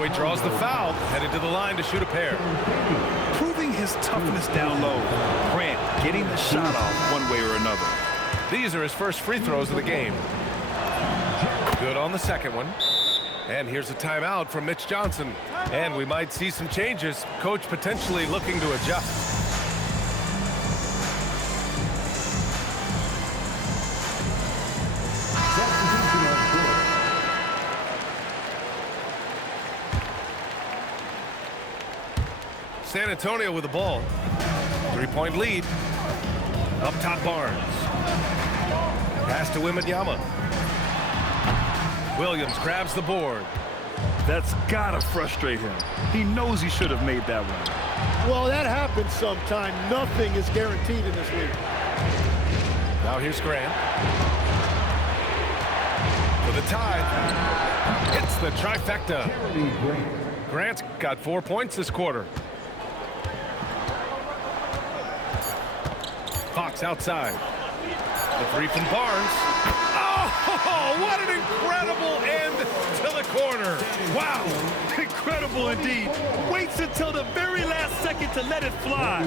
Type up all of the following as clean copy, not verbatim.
So he draws the foul, headed to the line to shoot a pair. Proving his toughness down low. Grant getting the shot off one way or another. These are his first free throws of the game. Good on the second one. And here's a timeout from Mitch Johnson. And we might see some changes. Coach potentially looking to adjust. San Antonio with the ball. 3-point lead. Up top, Barnes. Pass to Wembanyama. Williams grabs the board. That's gotta frustrate him. He knows he should have made that one. Well, that happens sometime. Nothing is guaranteed in this league. Now here's Grant. For the tie. Hits the trifecta. Grant's got 4 points this quarter. Fox outside. The three from Barnes. Oh, what an incredible end to the corner. Wow, incredible indeed. Waits until the very last second to let it fly.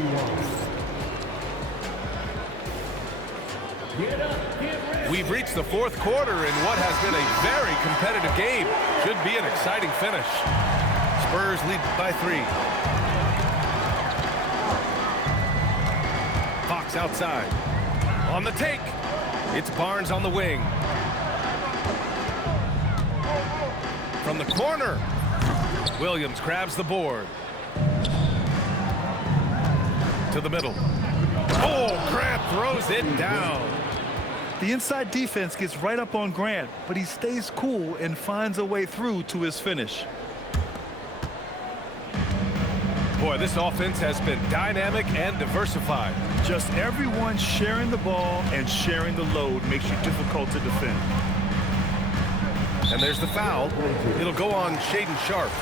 We've reached the fourth quarter in what has been a very competitive game. Should be an exciting finish. Spurs lead by 3. Fox outside. On the take. It's Barnes on the wing. From the corner. Williams grabs the board. To the middle. Oh, Grant throws it down. The inside defense gets right up on Grant, but he stays cool and finds a way through to his finish. Boy, this offense has been dynamic and diversified. Just everyone sharing the ball and sharing the load makes you difficult to defend. And there's the foul. It'll go on Shaedon Sharpe.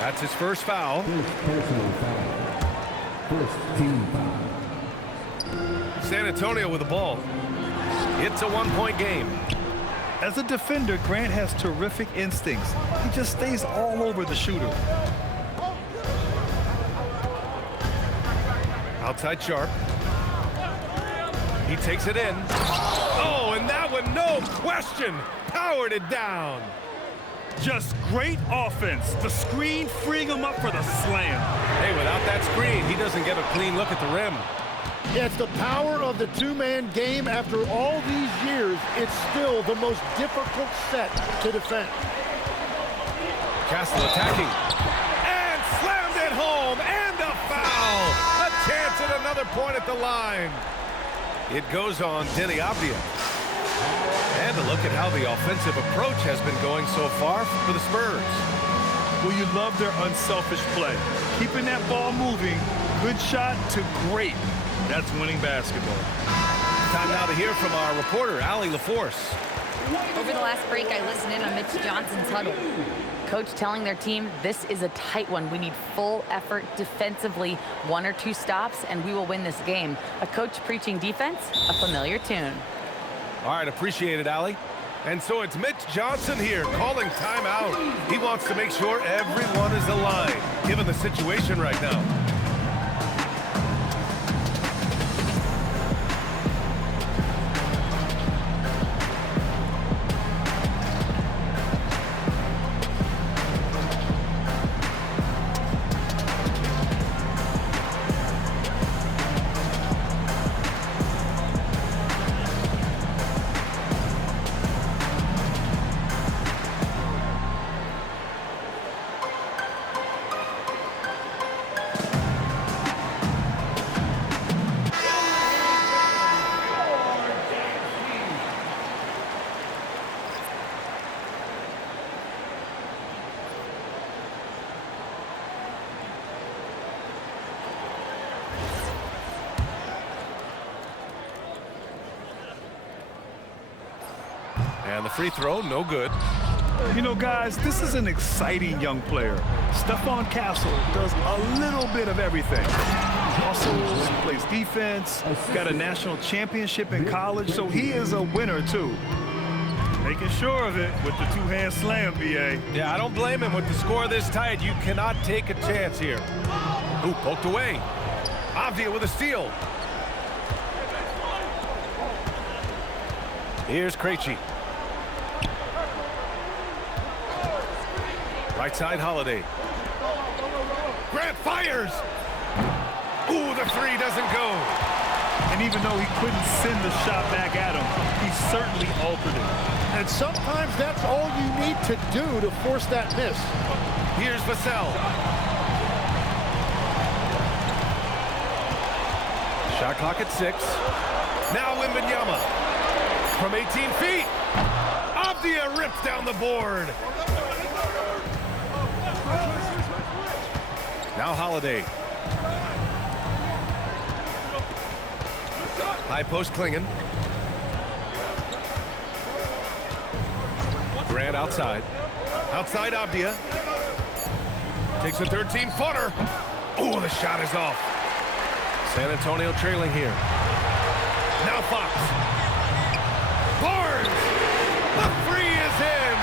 That's his first foul. First team foul. San Antonio with the ball. It's a 1-point game. As a defender, Grant has terrific instincts. He just stays all over the shooter. Outside Sharpe. He takes it in. Oh, and that one, no question, powered it down. Just great offense. The screen freeing him up for the slam. Hey, without that screen, he doesn't get a clean look at the rim. Yeah, it's the power of the two-man game. After all these years, it's still the most difficult set to defend. Castle attacking. And slammed it home, and a foul. A chance at another point at the line. It goes on Denny Avdia. And a look at how the offensive approach has been going so far for the Spurs. Well, you love their unselfish play. Keeping that ball moving, good shot to great. That's winning basketball. Time now to hear from our reporter, Allie LaForce. Over the last break, I listened in on Mitch Johnson's huddle. Coach telling their team, this is a tight one. We need full effort defensively, 1 or 2 stops, and we will win this game. A coach preaching defense, a familiar tune. All right, appreciate it, Allie. And so it's Mitch Johnson here calling timeout. He wants to make sure everyone is aligned, given the situation right now. And the free throw, no good. You know, guys, this is an exciting young player. Stephon Castle does a little bit of everything. Hustles, plays defense, got a national championship in college, so he is a winner, too. Making sure of it with the two-hand slam, B.A. Yeah, I don't blame him. With the score this tight, you cannot take a chance here. Ooh, poked away. Avdia with a steal. Here's Krejci. Right side, Holiday. Grant fires! Ooh, the three doesn't go. And even though he couldn't send the shot back at him, he certainly altered it. And sometimes that's all you need to do to force that miss. Here's Vassell. Shot clock at 6. Now Wembanyama. From 18 feet. Avdia rips down the board. Now Holiday. High post Klingon. Grant outside. Outside Avdia. Takes a 13-footer. Oh, the shot is off. San Antonio trailing here. Now Fox. Barnes. The three is in.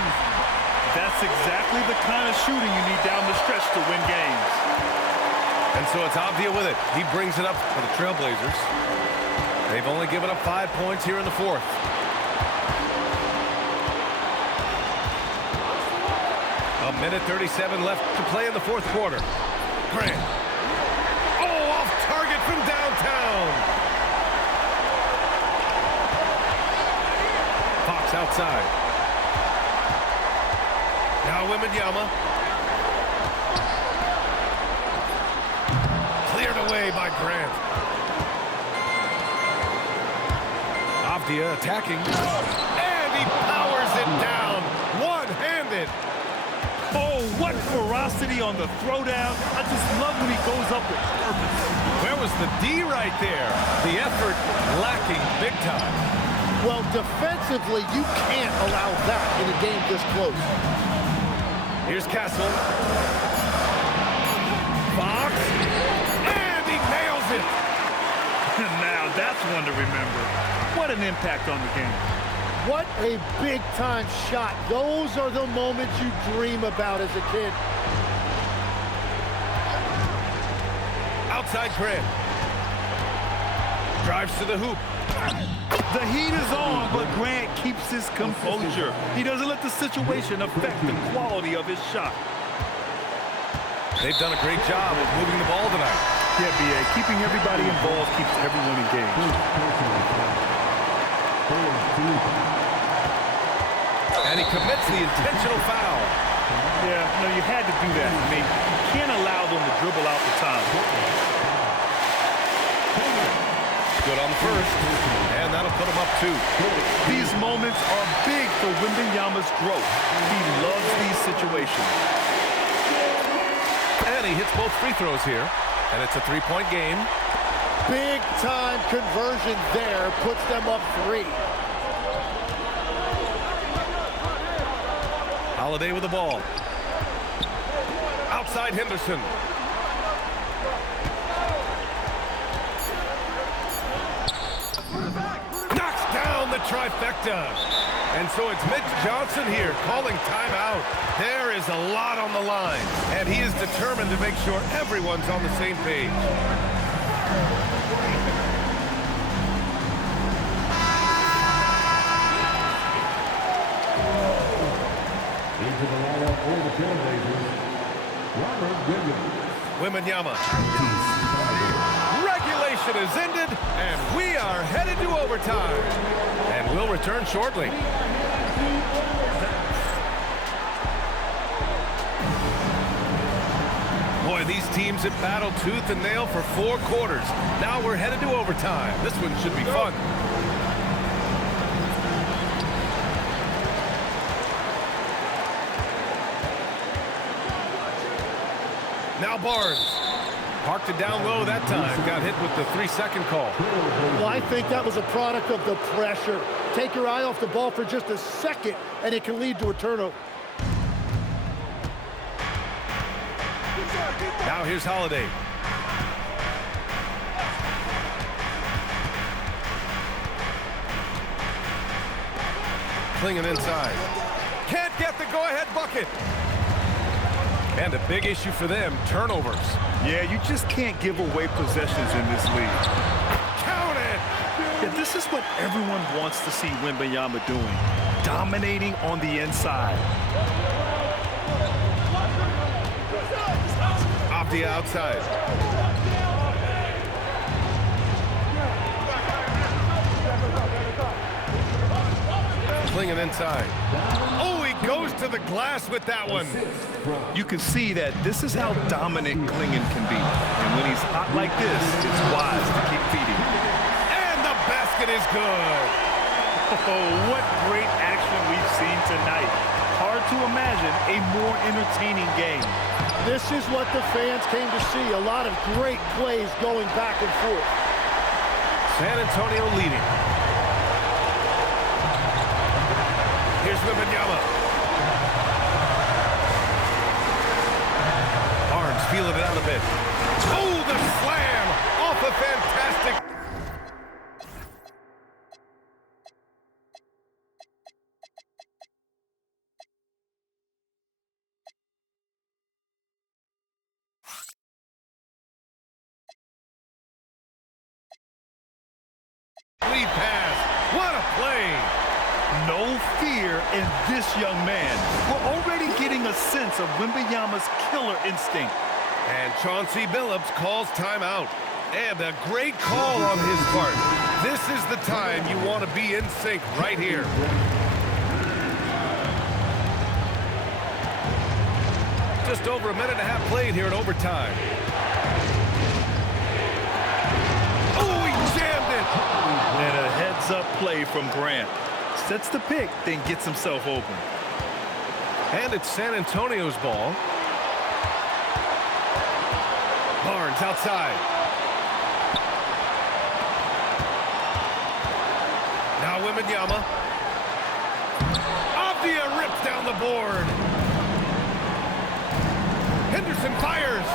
That's exactly the kind of shooting you need down the stretch to win games. And so it's Avdia with it. He brings it up for the Trailblazers. They've only given up 5 points here in the fourth. A minute 37 left to play in the fourth quarter. Grant. Oh, off target from downtown. Fox outside. Now Wembanyama. Cleared away by Grant. Avdia attacking. And he powers it down. One-handed. Oh, what ferocity on the throwdown. I just love when he goes up with purpose. Where was the D right there? The effort lacking big time. Well, defensively, you can't allow that in a game this close. Here's Castle. Fox. And he nails it. Now that's one to remember. What an impact on the game. What a big-time shot. Those are the moments you dream about as a kid. Outside Grant. Drives to the hoop. The heat is on, but Grant keeps his composure. He doesn't let the situation affect the quality of his shot. They've done a great job of moving the ball tonight. Yeah, B.A. Keeping everybody involved keeps everyone engaged. And he commits the intentional foul. Yeah, no, you had to do that. I mean, you can't allow them to dribble out the time. Good on the first, and that'll put him up 2. These moments are big for Wembanyama's growth. He loves these situations. And he hits both free throws here, and it's a 3-point game. Big-time conversion there puts them up 3. Holiday with the ball. Outside Henderson. Knocks down the trifecta. And so it's Mitch Johnson here calling timeout. There is a lot on the line, and he is determined to make sure everyone's on the same page. Into the lineup for the Trailblazers, Robert Williams. Wembanyama. Regulation is ended, and we are headed to overtime. And we'll return shortly. Boy, these teams have battled tooth and nail for 4 quarters. Now we're headed to overtime. This one should be fun. Now Barnes. Parked it down low that time. Got hit with the 3-second call. Well, I think that was a product of the pressure. Take your eye off the ball for just a second, and it can lead to a turnover. Now here's Holiday. Clinging inside. Can't get the go-ahead bucket. And a big issue for them, turnovers. Yeah, you just can't give away possessions in this league. Count it! Yeah, this is what everyone wants to see Wembanyama doing. Dominating on the inside. Abdia outside. Clinging inside. Oh, he goes to the glass with that one. You can see that this is how dominant Clingan can be. And when he's hot like this, it's wise to keep feeding. And the basket is good. Oh, what great action we've seen tonight. Hard to imagine a more entertaining game. This is what the fans came to see. A lot of great plays going back and forth. San Antonio leading. Here's Wembanyama. Barnes feeling it on the bench. Oh, the slam off a fantastic. Lead pass. What a play. No fear in this young man. We're already getting a sense of Wembanyama's killer instinct. And Chauncey Billups calls timeout. And a great call on his part. This is the time you want to be in sync right here. Just over a minute and a half played here in overtime. Oh, he jammed it. And a heads-up play from Grant. Sets the pick, then gets himself open. And it's San Antonio's ball. Barnes outside. Now Wembanyama. Abdia rips down the board. Henderson fires.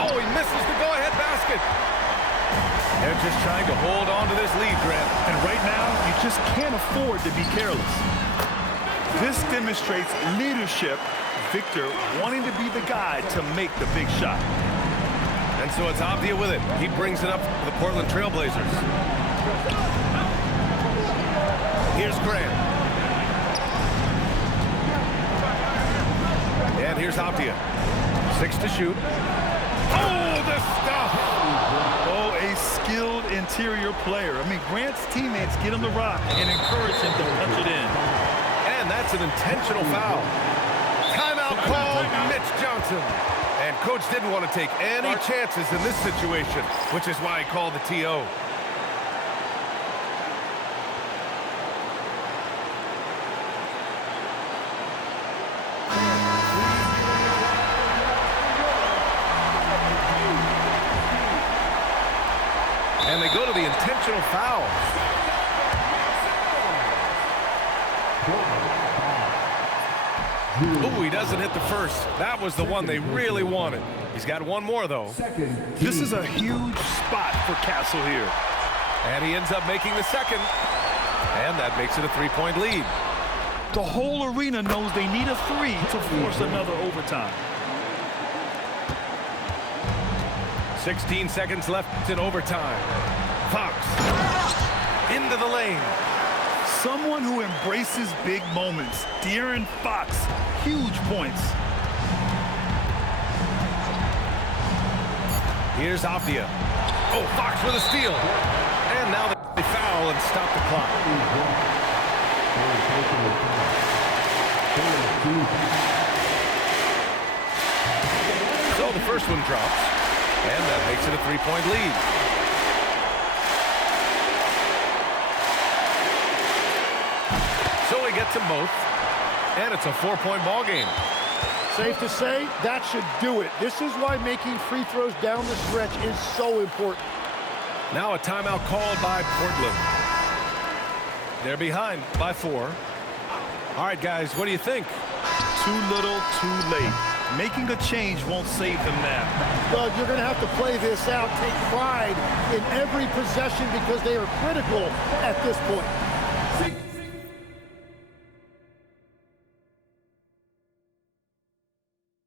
Oh, he misses the go-ahead basket. They're just trying to hold on to this lead, Grant. And right now, you just can't afford to be careless. This demonstrates leadership. Victor wanting to be the guy to make the big shot. And so it's Abdia with it. He brings it up for the Portland Trailblazers. Here's Grant. And here's Abdia. 6 to shoot. Oh, the stuff! Oh, a skilled interior player. I mean, Grant's teammates get him the rock and encourage him to punch it in. And that's an intentional foul. Timeout called, Mitch Johnson. And coach didn't want to take any chances in this situation, which is why he called the TO. And they go to the intentional foul. Ooh, he doesn't hit the first. That was the one they really wanted. He's got one more, though. This is a huge spot for Castle here. And he ends up making the second. And that makes it a 3-point lead. The whole arena knows they need a 3 to force another overtime. 16 seconds left in overtime. Fox into the lane. Someone who embraces big moments. De'Aaron Fox, huge points. Here's Abdia. Oh, Fox with a steal. And now they foul and stop the clock. So the first one drops. And that makes it a 3-point lead. So he gets them both. And it's a 4-point ball game. Safe to say, that should do it. This is why making free throws down the stretch is so important. Now a timeout called by Portland. They're behind by 4. All right, guys, what do you think? Too little, too late. Making a change won't save them now. Doug, you're going to have to play this out. Take pride in every possession because they are critical at this point.